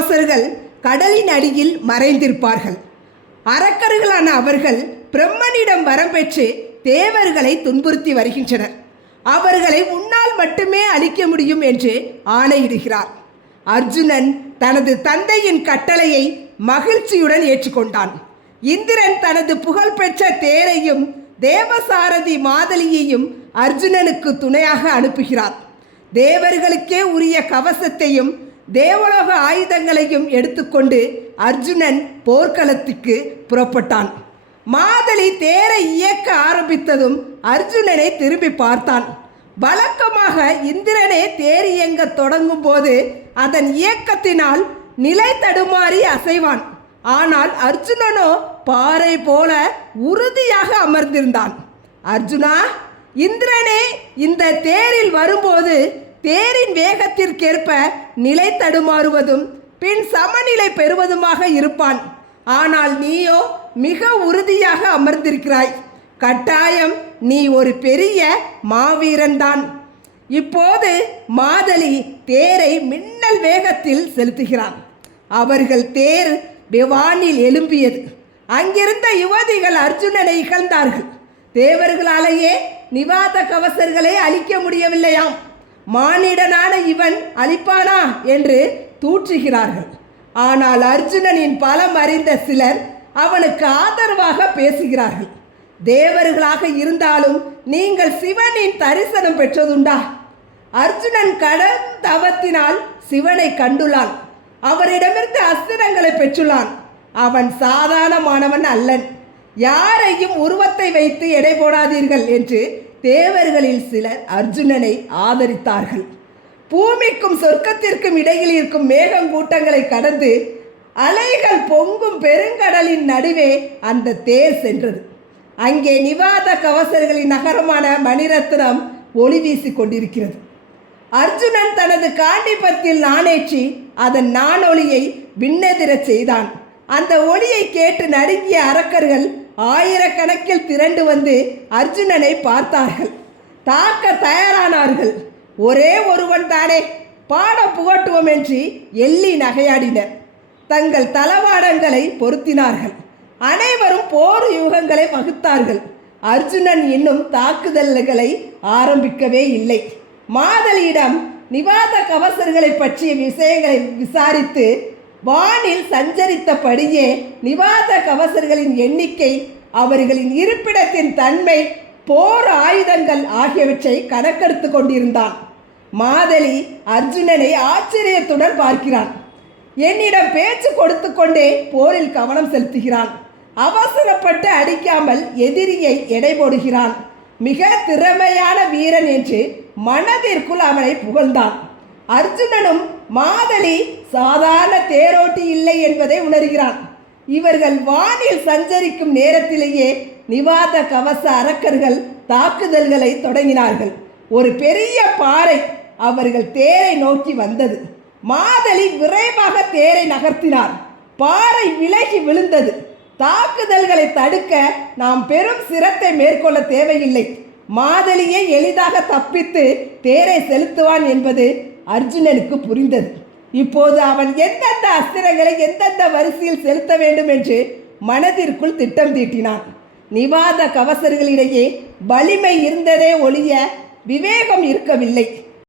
கவசர்கள் கடலின் அடியில் மறைந்திருப்பார்கள். அரக்கர்களான அவர்கள் பிரம்மனிடம் வரம் பெற்று தேவர்களை துன்புறுத்தி வருகின்றனர். அவர்களை உன்னால் மட்டுமே அழிக்க முடியும் என்று ஆணையிடுகிறார். அர்ஜுனன் தனது தந்தையின் கட்டளையை மகிழ்ச்சியுடன் ஏற்றுக்கொண்டான். இந்திரன் தனது புகழ்பெற்ற தேரையும் தேவசாரதி மாதலியையும் அர்ஜுனனுக்கு துணையாக அனுப்புகிறார். தேவர்களுக்கே உரிய கவசத்தையும் தேவலோக ஆயுதங்களையும் எடுத்துக்கொண்டு அர்ஜுனன் போர்க்களத்துக்கு புறப்பட்டான். மாதலி தேரை இயக்க ஆரம்பித்ததும் அர்ஜுனனை திரும்பி பார்த்தான். வழக்கமாக இந்திரனே தேர் இயங்க தொடங்கும் போது அதன் இயக்கத்தினால் நிலை தடுமாறி அசைவான். ஆனால் அர்ஜுனனோ பாறை போல உறுதியாக அமர்ந்திருந்தான். அர்ஜுனா, இந்திரனே இந்த தேரில் வரும்போது தேரின் வேகத்திற்கேற்ப நிலை தடுமாறுவதும் பின் சமநிலை பெறுவதுமாக இருப்பான். ஆனால் நீயோ மிக உறுதியாக அமர்ந்திருக்கிறாய். கட்டாயம் நீ ஒரு பெரிய மாவீரன்தான். இப்போது மாதலி தேரை மின்னல் வேகத்தில் செலுத்துகிறான். அவர்கள் தேர் வானில் எழும்பியது. அங்கிருந்த யுவதிகள் அர்ஜுனனை இகழ்ந்தார்கள். தேவர்களாலேயே நிவாத கவசர்களை அழிக்க முடியவில்லையாம். மானிடனான இவன் அழிப்பானா என்று தூற்றுகிறார்கள். ஆனால் அர்ஜுனனின் பலம் அறிந்த சிலர் அவனுக்கு ஆதரவாக பேசுகிறார்கள். தேவர்களாக இருந்தாலும் நீங்கள் சிவனின் தரிசனம் பெற்றதுண்டா? அர்ஜுனன் கடும் தவத்தினால் சிவனை கண்டுள்ளான். அவரிடமிருந்து அஸ்திரங்களை பெற்றுள்ளான். அவன் சாதாரணமானவன் அல்லன். யாரையும் உருவத்தை வைத்து எடை போடாதீர்கள் என்று தேவர்களில் சிலர் அர்ஜுனனை ஆதரித்தார்கள். பூமிக்கும் சொர்க்கத்திற்கும் இடையில் இருக்கும் மேகங்கூட்டங்களை கடந்து அலைகள் பொங்கும் பெருங்கடலின் நடுவே அந்த தேர் சென்றது. அங்கே நிவாத கவசர்களின் நகரமான மணிரத்னம் ஒளி வீசி கொண்டிருக்கிறது. அர்ஜுனன் தனது காண்டிபத்தில் நாணேற்றி அதன் நானொளியை விண்ணெதிரச் செய்தான். அந்த ஒளியை கேட்டு நடுங்கிய அரக்கர்கள் ஆயிரக்கணக்கில் திரண்டு வந்து அர்ஜுனனை பார்த்தார்கள். தாக்க தயாரானார்கள். ஒரே ஒருவன் தானே, பாட புகட்டுவோம் என்று எள்ளி நகையாடினர். தங்கள் தளவாடங்களை பொருத்தினார்கள். அனைவரும் போர் யுகங்களை வகுத்தார்கள். அர்ஜுனன் இன்னும் தாக்குதல்களை ஆரம்பிக்கவே இல்லை. மாதலியிடம் நிவாத கவசர்களை பற்றிய விஷயங்களை விசாரித்து வானில் சஞ்சரித்தபடியே நிவாத கவசர்களின் எண்ணிக்கை, அவர்களின் இருப்பிடத்தின் தன்மை, போர் ஆயுதங்கள் ஆகியவற்றை கணக்கெடுத்து கொண்டிருந்தான். மாதலி அர்ஜுனனை ஆச்சரியத்துடன் பார்க்கிறான். என்னிடம் பேச்சு கொடுத்து கொண்டே போரில் கவனம் செலுத்துகிறான். அவசரப்பட்டு அடிக்காமல் எதிரியை எடை போடுகிறான். மிக திறமையான வீரன் என்று மனதிற்குள் அவனை புகழ்ந்தான். அர்ஜுனனும் மாதலி சாதாரண தேரோட்டி இல்லை என்பதை உணர்கிறான். இவர்கள் வானில் சஞ்சரிக்கும் நேரத்திலேயே நிவாத கவச அரக்கர்கள் தாக்குதல்களை தொடங்கினார்கள். ஒரு பெரிய பாறை அவர்கள் தேரை நோக்கி வந்தது. மாதலி விரைவாக தேரை நகர்த்தினார். பாறை விலகி விழுந்தது. தாக்குதல்களை தடுக்க நாம் பெரும் சிரத்தை மேற்கொள்ள தேவையில்லை. மாதலியை எளிதாக தப்பித்து தேரை செலுத்துவான் என்பது அர்ஜுனனுக்கு புரிந்தது. இப்போது அவன் எந்தெந்த அஸ்திரங்களை எந்தெந்த வரிசையில் செலுத்த வேண்டும் என்று மனதிற்குள் திட்டம் தீட்டினான். நிவாத கவசர்களிடையே வலிமை இருந்ததே ஒழிய விவேகம் இருக்கவில்லை.